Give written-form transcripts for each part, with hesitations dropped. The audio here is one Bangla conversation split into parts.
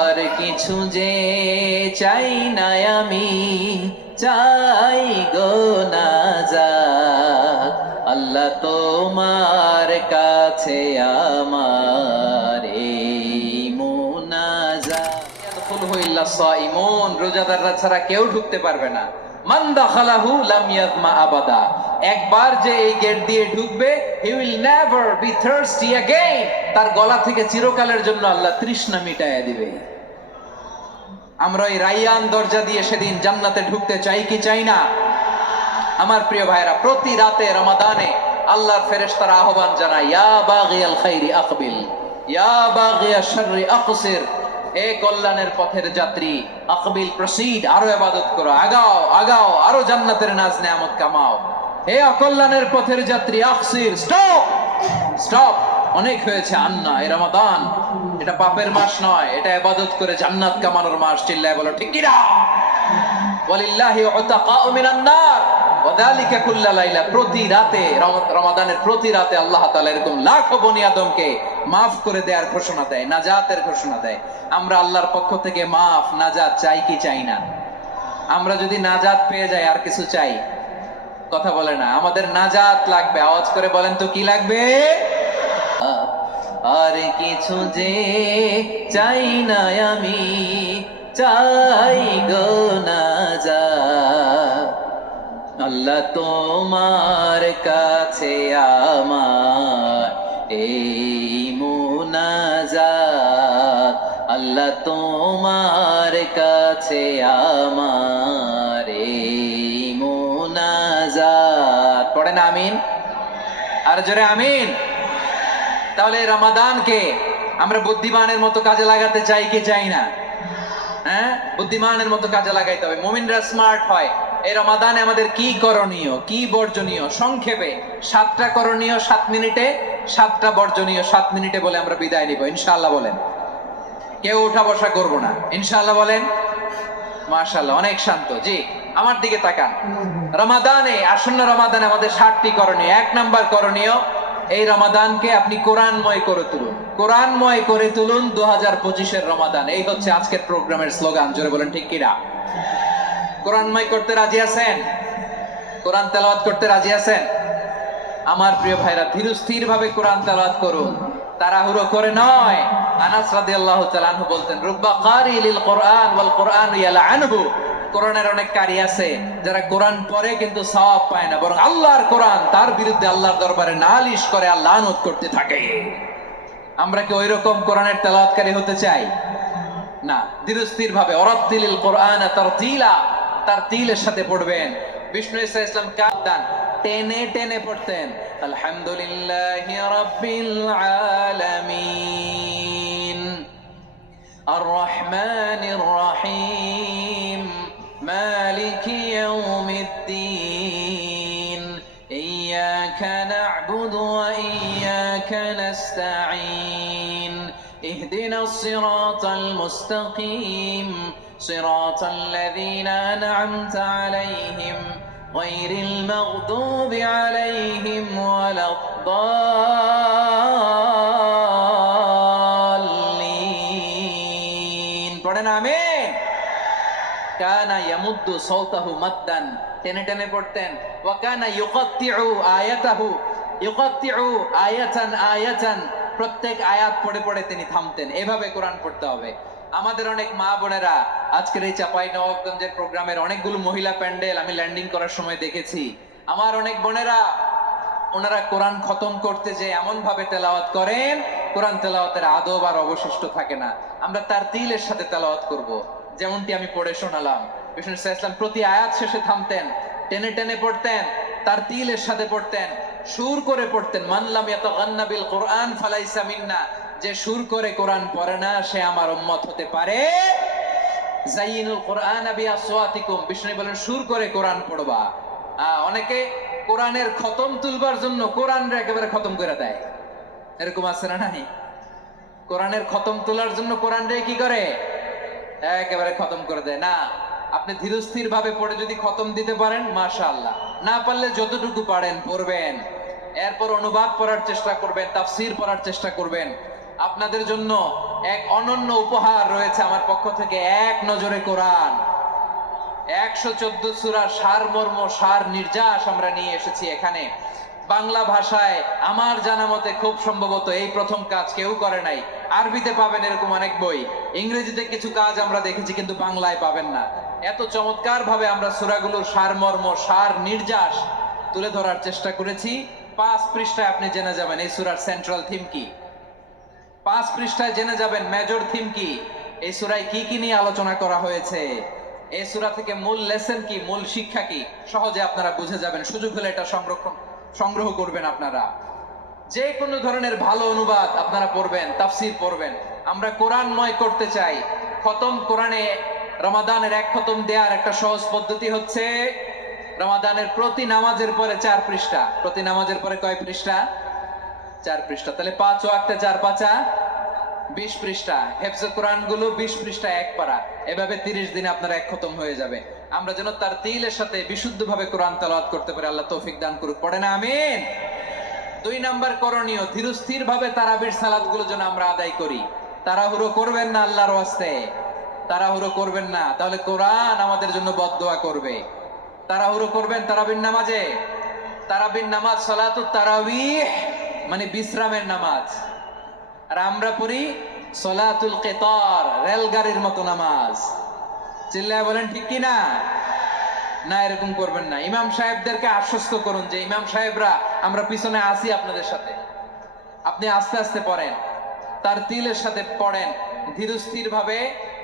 আর কিছু যে চাই না আমি, চাই গো নাজাত আল্লাহ তোমার কাছে আমার এই মুনাজাত। ইয়াদখুলহু ইল্লা সাইমুন, রোজাদাররা ছাড়া কেউ ঢুকতে পারবে না। মান দাখালাহু লাম ইয়াযমা আবাদা, একবার যে এই গেট দিয়ে ঢুকবে he will never be thirsty again, তার গলা থেকে চিরকালের জন্য আল্লাহ তৃষ্ণা মিটাইয়া দিবে। আমরা এই রাইয়ান দরজা দিয়ে সেদিন জান্নাতে ঢুকতে চাই কি চাই না? আমার প্রিয় ভাইরা, প্রতি রাতে রমাদানে আল্লাহর ফেরেশতারা আহ্বান জানায়, ইয়া বাগিয়াল খাইরি আকবিল, ইয়া বাগিয়াশ শাররি আকসির, হে কল্যাণের পথের যাত্রী আকবিল, প্রসিড, আরো ইবাদত করো, আগাও আগাও, আরো জান্নাতের নাজ নেয়ামত কামাও। হে অকল্যাণের পথের যাত্রী আকসির, স্টপ স্টপ, অনেক হয়েছে। আন্না, এই রমাদান এটা পাপের মাস নয়, এটা ইবাদত করে জান্নাত কামানোর মাস। চিল্লায় বলো ঠিক কি না? ওয়ালিল্লাহি উতাকাউ মিনান নার ওয়াযালিকা কুল্লা লাইলা, প্রতি রাতে রমাদানের প্রতি রাতে আল্লাহ তাআলা এরকম লাখো বনি আদমকে maaf করে দেওয়ার ঘোষণা দেয়, নাজাতের ঘোষণা দেয়। আমরা আল্লাহর পক্ষ থেকে maaf নাজাত চাই কি চাই না? আমরা যদি নাজাত পেয়ে যাই আর কিছু চাই? কথা বলে না, আমাদের নাজাত লাগবে। আওয়াজ করে বলেন তো কি লাগবে? আর কিছু যে চাই না আমি, চাই গো নাজাত আল্লাহ তোমার কাছে আমার এই মুনাজাত, আল্লাহ তোমার কাছে আমার এই মুনাজাত। পড়েন আমিন, আর জোরে আমিন। তাহলে রমাদানকে আমরা বুদ্ধিমানের মতো কাজে লাগাতে চাই কি চাই না? হ্যাঁ, বুদ্ধিমানের মতো কাজে লাগাইতে হবে। মুমিনরা স্মার্ট হয়। এই রমাদানে আমাদের কি করণীয়, কি বর্জনীয়, সংক্ষেপে 7টা করণীয় 7 মিনিটে, 7টা বর্জনীয় 7 মিনিটে বলে আমরা বিদায় নিব ইনশাআল্লাহ। বলেন, কেউ উঠা বসা করবো না ইনশাআল্লাহ। বলেন মাশাআল্লাহ, অনেক শান্ত। জি, আমার দিকে তাকান। রমাদানে, আসন্ন রমাদানে আমাদের 7টি করণীয়। 1 নাম্বার করণীয়, এই রমাদানকে আপনি কোরআনময় করে তুলুন। কোরআনময় করে তুলুন 2025-এর রমাদান। এই হচ্ছে আজকের প্রোগ্রামের স্লোগান। জোরে বলেন ঠিক কিনা? কোরআনময় করতে রাজি আছেন? কোরআন তেলাওয়াত করতে রাজি আছেন? আমার প্রিয় ভাইরা, ধীরস্থির ভাবে কোরআন তেলাওয়াত করুন, তাড়াহুড়ো করে নয়। আনাস রাদিয়াল্লাহু তাআলা আনহু বলতেন, রুব্বা কারি লিল কোরআন ওয়াল কোরআন ইয়ালআনহু, কোরআনের অনেক কারি আছে যারা কোরআন পড়ে কিন্তু সওয়াব পায় না, বরং আল্লাহর কোরআন তার বিরুদ্ধে আল্লাহর দরবারে নালিশ করে আর লানত করতে থাকে। আমরা কি ওইরকম কোরআনের তেলাওয়াতকারী হতে চাই? না। ধীরস্থির ভাবে, ওয়ারাত্তিলিল কোরআন তারতিলা, তারতিলের সাথে পড়বেন। বিষ্ণু ঈসা ইসলাম কাদান টেনে টেনে পড়তেন, আলহামদুলিল্লাহি রাব্বিল আলামিন আর রহমানির রহিম মালিকি ইয়াউমিদ্দিন ইয়্যাকা না'বুদু ওয়া ইয়্যাকা নাস্তাঈন ইহদিনাস সিরাতাল মুস্তাকিম সিরাতাল লাযীনা আন'আমতা আলাইহিম গায়রিল মাগদুবি আলাইহিম ওয়ালাদ-দাল্লিন। পড়েন আমিন। কানা ইয়ামুদ্দু সাওতাহু মাদ্দান, টেনে টেনে পড়তেন। ওয়া কানা ইউকাত্তিউ আয়াতাহু, ইউকাত্তিউ আয়াতান আয়াতান, প্রত্যেক আয়াত পড়ে পড়ে তিনি থামতেন। এভাবে কোরআন পড়তে হবে। আমাদের অনেক মা বোনেরা আজকের এই চাঁপাইনবাবগঞ্জের প্রোগ্রামের অনেকগুলো মহিলা প্যান্ডেল আমি ল্যান্ডিং করার সময় দেখেছি। আমার অনেক বোনেরা, ওনারা কোরআন খতম করতে যে এমন ভাবে তেলাওয়াত করেন, কোরআন তেলাওয়াতের আদব আর অবশিষ্ট থাকে না। আমরা তারতিলের সাথে তেলাওয়াত করব, যেমনটি আমি পড়ে শোনালাম। বিষ্ণু ইসলাম প্রতি আয়াত শেষে থামতেন, টেনে টেনে পড়তেন, তারতিলের সাথে পড়তেন, সুর করে পড়তেন। মান লাম ইয়াতাগান্না বিল কোরআন ফালাইসা মিন্না, যে সুর করে কোরআন পড়ে না সে আমার উম্মত হতে পারে। যায়িনুল কোরআন বিআসওয়াতিকুম, বিষ্ণু বলেন সুর করে কোরআন পড়বা। অনেকে কোরআনের খতম তুলবার জন্য কোরআনরে একেবারে খতম করে দেয়, এরকম আছে না নাই? কোরআনের খতম তোলার জন্য কোরআনরে কি করে? একেবারে খতম করে দেয় না। আপনি ধীরস্থির ভাবে পড়ে যদি খতম দিতে পারেন মাশাআল্লাহ, না পারলে যতটুকু পারেন পড়বেন। এরপর অনুবাদ পড়ার চেষ্টা করবেন, তাফসীর পড়ার চেষ্টা করবেন। আপনাদের জন্য এক অনন্য উপহার রয়েছে আমার পক্ষ থেকে। এক নজরে কোরআন 114 সূরার সারমর্ম, সার নির্যাস আমরা নিয়ে এসেছি এখানে বাংলা ভাষায়। আমার জানা মতে খুব সম্ভবত এই প্রথম কাজ কেউ করে নাই। আরবিতে পাবেন এরকম অনেক বই, ইংরেজিতে কিছু কাজ আমরা দেখেছি, কিন্তু বাংলায় পাবেন না। এত চমৎকার ভাবে আমরা সূরাগুলোর সারমর্ম, সার নির্যাস তুলে ধরার চেষ্টা করেছি। 5 পৃষ্ঠায় আপনি জেনে যাবেন এই সূরার সেন্ট্রাল থিম কি। 5 পৃষ্ঠায় জেনে যাবেন মেজর থিম কি, এই সূরায় কি কি নিয়ে আলোচনা করা হয়েছে, এই সূরা থেকে মূল লেসন কি, মূল শিক্ষা কি, সহজে আপনারা বুঝে যাবেন। সুযোগ হলে এটা সংগ্রহ করবেন। আপনারা যে কোনো ধরনের ভালো অনুবাদ আপনারা পড়বেন, তাফসীর পড়বেন। আমরা কোরআনময় করতে চাই। খতম কোরআনে রমাদানের 1 খতম দেওয়ার একটা সহজ পদ্ধতি হচ্ছে রমাদানের প্রতি নামাজের পরে 4 পৃষ্ঠা। প্রতি নামাজের পরে কয় পৃষ্ঠা? 4 পৃষ্ঠা। তাহলে 5 ওয়াক্তে 4 পাঁচা 20 পৃষ্ঠা। হেফজে কোরআন গুলো 20 পৃষ্ঠা এক পারা। এভাবে 30 দিনে আপনার 1 খতম হয়ে যাবে। আমরা যেন তার তিলের সাথে বিশুদ্ধভাবে কোরআন তেলাওয়াত করতে পারি। আল্লাহ তৌফিক দান করুক। পড়ে না আমিন। 2 নাম্বার করণীয়, ধীরস্থির ভাবে তারাবির সালাত গুলো যেন আমরা আদায় করি। তাড়াহুড়ো করবেন না, আল্লাহর ওয়াস্তে তাড়াহুড়ো করবেন না, তাহলে কোরআন আমাদের জন্য বদদোয়া করবে। তাড়াহুড়ো করবেন তারাবির নামাজে। তারাবির নামাজ সালাতুত তারাবিহ মানে বিশ্রামের নামাজ। আর আমরা পড়ি সলাতুল কিতার, রেলগাড়ির মতো নামাজ। চিল্লায় বলেন ঠিক কি না? না, এরকম করবেন না। ইমাম সাহেবদেরকে আশ্বস্ত করুন যে ইমাম সাহেবরা আমরা পিছনে আসি আপনাদের সাথে, আপনি আস্তে আস্তে পড়েন, তার তিলের সাথে পড়েন, ধীরস্থির ভাবে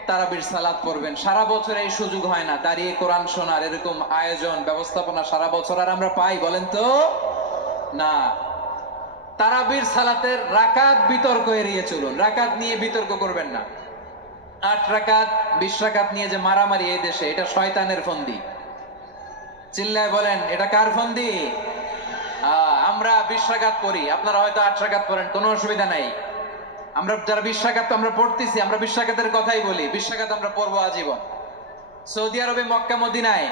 তারাবির সালাত পড়বেন। সারা বছর এই সুযোগ হয় না দাঁড়িয়ে কোরআন শোনার, এরকম আয়োজন ব্যবস্থাপনা সারা বছর আর আমরা পাই বলেন তো? না। তারাবির সালাতের রাকাত বিতর্ক এড়িয়ে চলুন। রাকাত নিয়ে বিতর্ক করবেন না। 8 রাকাত 20 রাকাত নিয়ে যে মারামারি এই দেশে, এটা শয়তানের ফন্দি। চিল্লায় বলেন এটা কার ফন্দি? আমরা 20 রাকাত পড়ি, আপনারা হয়তো 8 রাকাত পড়েন, কোনো অসুবিধা নাই। আমরা যারা 20 রাকাত আমরা পড়তেছি, আমরা 20 রাকাতের কথাই বলি। 20 রাকাত আমরা পড়বো আজীবন। সৌদি আরবে মক্কা মদিনায়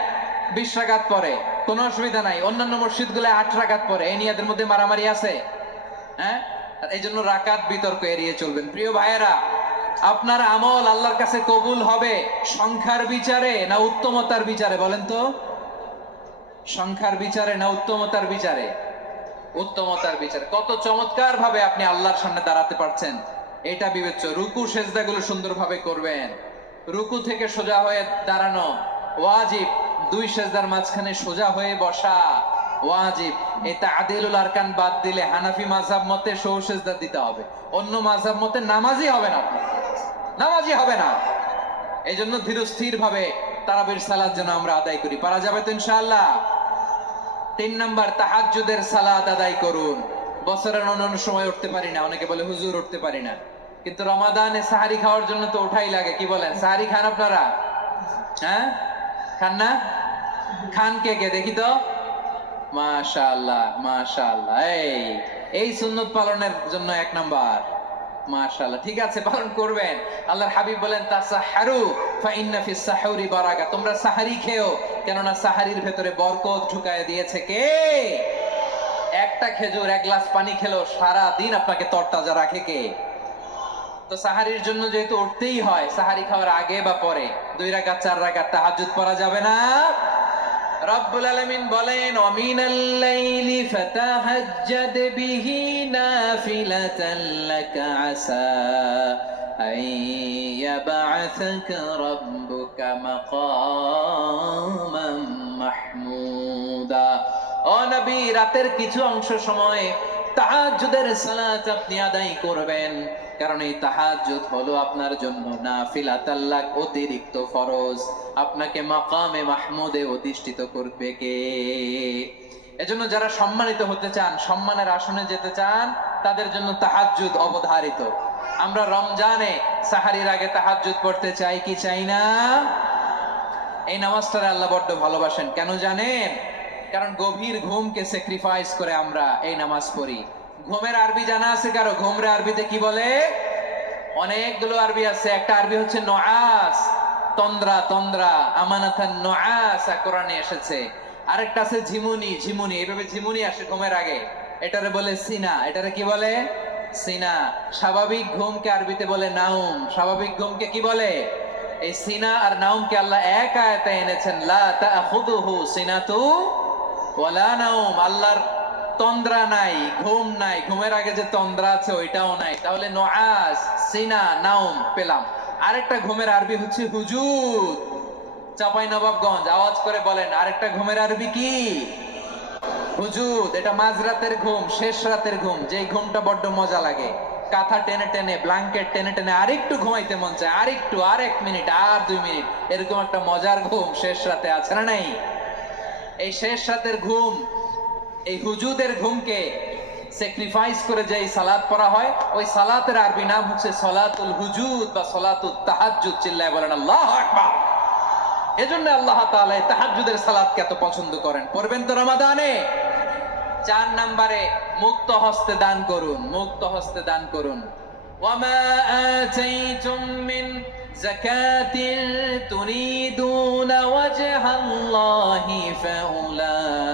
20 রাকাত পড়ে, কোনো অসুবিধা নাই। অন্যান্য মসজিদ গুলো 8 রাকাত পড়ে। এই নিয়ে এদের মধ্যে মারামারি আছে? হ্যাঁ, এই জন্য রাকাত বিতর্ক এড়িয়ে চলবেন। প্রিয় ভাইয়েরা, আপনার আমল আল্লাহর কাছে কবুল হবে সংখ্যার বিচারে না উত্তমতার বিচারে বলেন তো? সংখ্যার বিচারে না উত্তমতার বিচারে? উত্তমতার বিচারে। কত চমৎকার ভাবে আপনি আল্লাহর সামনে দাঁড়াতে পারছেন এটা বিবেচ্য। রুকু সেজদাগুলো সুন্দরভাবে করবেন। রুকু থেকে সোজা হয়ে দাঁড়ানো ওয়াজিব। 2 সেজদার মাঝখানে সোজা হয়ে বসা ওয়াজিব। এই তা'দীলুল আরকান বাদ দিলে হানাফি মাযহাব মতে সৌ সেজদা দিতে হবে। অন্য মাযহাব মতে নামাজই হবে না, নামাজই হবে না। এই জন্য ধীরস্থির ভাবে তারাবির সালাত যেন আমরা আদায় করি। পারা যাবে তো ইনশাআল্লাহ? 3 নাম্বার, তাহাজ্জুদের সালাত আদায় করুন। বছরের অন্যান্য সময় উঠতে পারি না, অনেকে বলে হুজুর উঠতে পারি না, কিন্তু রমাদানে সাহারি খাওয়ার জন্য তো ওঠাই লাগে। কি বলেন, সাহারি খান আপনারা? হ্যাঁ, খান না? খান কে কে দেখি তো? মাশাআল্লাহ মাশাআল্লাহ। এই সুন্নত পালনের জন্য 1 নাম্বার। মাশাআল্লাহ, ঠিক আছে, পালন করবেন। আল্লাহর হাবিব বলেন তাসাহহারু ফা ইন্না ফিস সাহুরি বারাকা। তোমরা সাহারি খেও, কেননা সাহারির ভেতরে বরকত ঢুকায় দিয়েছে কে? একটা খেজুর, 1 গ্লাস পানি খেলো সারা দিন আপনাকে তরতাজা রাখে কে? তো সাহারির জন্য যেহেতু উঠতেই হয়, সাহারি খাওয়ার আগে বা পরে 2 রাকাত 4 রাকাত তাহাজ্জুদ পড়া যাবে না? রব্বুল আলামিন বলেন ওয়ামিনাল লাইলি ফাতাহাজ্জাদ বিহি নাফিলাতান লাকা আসা আইয়াবআসাকা রাব্বুকা মাকামান মাহমুদা। ও নবী, রাতের কিছু অংশ সময় তাহাজ্জুদের সালাত আপনি আদায় করবেন, কারণ এই তাহাজ্জুদ হলো আপনার জন্য নাফিলাতাল লাক, অতিরিক্ত ফরজ। আপনাকে মাকামে মাহমুদে অধিষ্ঠিত করবে কে? এজন্য যারা সম্মানিত হতে চান, সম্মানের আসনে যেতে চান, তাদের জন্য তাহাজ্জুদ অবধারিত। আমরা রমজানে সাহারির আগে তাহাজ্জুদ পড়তে চাই কি চাই না? এই নামাজটারে আল্লাহ বড্ড ভালোবাসেন। কেন জানেন? কারণ গভীর ঘুমকে স্যাক্রিফাইস করে আমরা এই নামাজ পড়ি। ঘুমের আরবি জানা আছে কারো? ঘুমরে আরবিতে কি বলে? অনেকগুলো আরবি আছে। একটা আরবি হচ্ছে নুআস, তন্দ্রা, তন্দ্রা, আমানাতান নুআস কোরআনে এসেছে। আরেকটা আছে ঝিমুনি, ঝিমুনি, এইভাবে ঝিমুনি আসে ঘুমের আগে, এটারে বলে সিনা। এটারে কি বলে? সিনা। স্বাভাবিক ঘুমকে আরবিতে বলে নাউম। স্বাভাবিক ঘুমকে কি বলে? এই সিনা আর নাউমকে আল্লাহ এক আয়াতে এনেছেন, লা তাখুযুহু সিনাতু ওয়ালা নাউম। আল্লাহর তন্দ্রা নাই, ঘুম নাই। ঘুমের আগে যে তন্দ্রা আছে ওইটাও নাই। তাহলে নুআস, সিনা, নাউম পেলাম। আরেকটা ঘুমের আরবি হচ্ছে হুজুদ। চাঁপাইনবাবগঞ্জ আওয়াজ করে বলেন, আরেকটা ঘুমের আরবি কি? হুজুদ। এটা মাঝরাতের ঘুম, শেষ রাতের ঘুম, যেই ঘুমটা বড্ড মজা লাগে। কাঁথা টেনে টেনে, ব্ল্যাঙ্কেট টেনে টেনে আরেকটু ঘুমাইতে মন চায়, আরেকটু, আর 1 মিনিট, আর 2 মিনিট, এরকম একটা মজার ঘুম শেষ রাতে আছে না নাই? এই শেষ রাতের ঘুম, এই হুজুদের ঘুমকে স্যাক্রিফাইস করে যে সালাত পড়া হয়, ওই সালাতের আরবি নাম হচ্ছে সলাতুল হুজুদ বা সলাতুত তাহাজ্জুদ। চিল্লায় বলেন আল্লাহু আকবার। এজন্য আল্লাহ তাআলা এই তাহাজ্জুদের সালাতকে এত পছন্দ করেন। পড়বেন তো রমাদানে। 4 নম্বরে মুক্ত হস্তে দান করুন, মুক্ত হস্তে দান করুন। ওয়ামা আতাইতুম মিন যাকাতিন তুরিদুনা ওয়াজহাল্লাহি ফাউলাইকা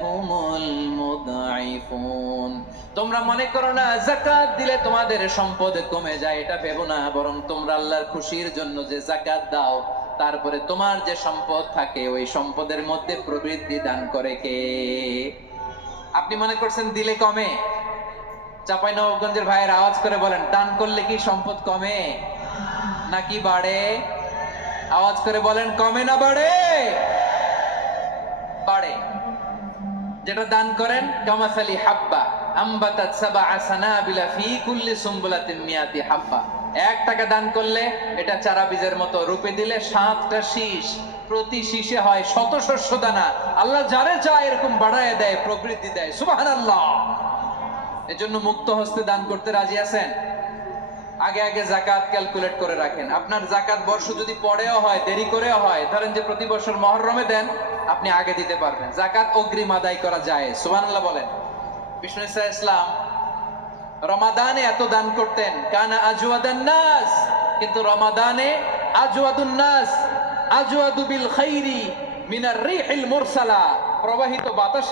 হুমুল মুদঈফুন। তোমরা মনে করো না যাকাত দিলে তোমাদের সম্পদ কমে যায়, এটা ভেবো না। বরং তোমরা আল্লাহর খুশির জন্য যে যাকাত দাও, তারপরে তোমার যে সম্পদ থাকে ওই সম্পদের মধ্যে প্রবৃদ্ধি দান করে কে? আপনি মনে করছেন দিলে কমে? চাঁপাইনবাবগঞ্জের ভাইয়ের আওয়াজ করে বলেন, দান করলে কি সম্পদ কমে নাকি বাড়ে? আওয়াজ করে বলেন, কমে না বাড়ে? বাড়ে। যেটা দান করেন, কামাসালি হাব্বা আম্বাতাত সাবআ সানাবিলা ফি কুল্লি সুমবুলাতিন মিয়াতি হাব্বা। 1 টাকা দান করলে এটা চারা বীজের মতো, রূপে দিলে 7টা শীষ, প্রতি শীষে হয় 100 শস্য দানা। আল্লাহ যারে চায় এরকম বাড়ায় দেয়, প্রবৃদ্ধি দেয়। সুবহানাল্লাহ। এজন্য মুক্ত হস্তে দান করতে রাজি আছেন? আগে আগে যাকাত ক্যালকুলেট করে রাখেন। আপনার যাকাত বর্ষ যদি পরেও হয়, দেরি করেও হয়, ধরেন যে প্রতি বছর মুহররমে দেন, আপনি আগে দিতে পারবেন। যাকাত অগ্রিম আদায় করা যায়। সুবহানাল্লাহ বলেন। বিষ্ণু ইসা ইসলাম রমাদানে এত দান করতেন, কানা আজওয়াদান নাস। কিন্তু রমাদানে আজওয়াদুন নাস আজওয়াদু বিল খাইরি মিনার রিহিল মুরসালা। প্রবাহিত বাতাস